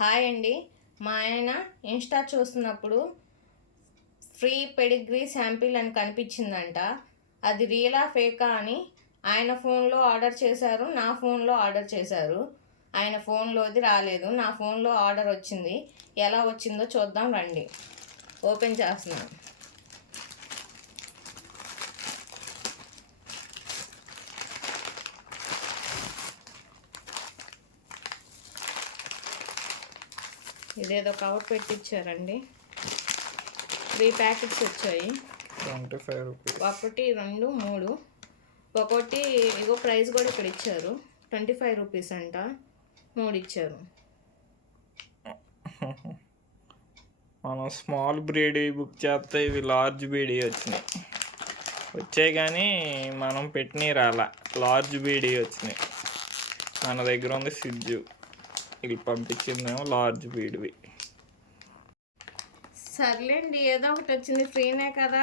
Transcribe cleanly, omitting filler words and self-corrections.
Hi అండి. మా ఆయన ఇన్స్టా చూస్తున్నప్పుడు ఫ్రీ పెడిగ్రీ శాంపిల్ అని కనిపించిందంట. అది రియలా ఫేకా అని ఆయన ఫోన్లో ఆర్డర్ చేశారు, నా ఫోన్లో ఆర్డర్ చేశారు. ఆయన ఫోన్లోది రాలేదు, నా ఫోన్లో ఆర్డర్ వచ్చింది. ఎలా వచ్చిందో చూద్దాం రండి. ఓపెన్ చేస్తున్నాను. ఇదేదో కవర్ పెట్టించారండి. 3 ప్యాకెట్స్ వచ్చాయి. 25 రూపీస్. 1 2 3 ఒకటి ఇగో ప్రైస్ కూడా ఇక్కడ ఇచ్చారు. 25 రూపీస్ అంట. 3 ఇచ్చారు. మనం స్మాల్ బ్రీడీ బుక్ చేస్తే ఇవి లార్జ్ బీడీ వచ్చాయి కానీ మనం పెట్టినవి రాలా. లార్జ్ బీడీ వచ్చినాయి. మన దగ్గర ఉంది సిజ్జు, ఇది పంపించిందేమో లార్జ్ బీడివి. సర్లేండి, ఏదో ఒకటి వచ్చింది, ఫ్రీనే కదా.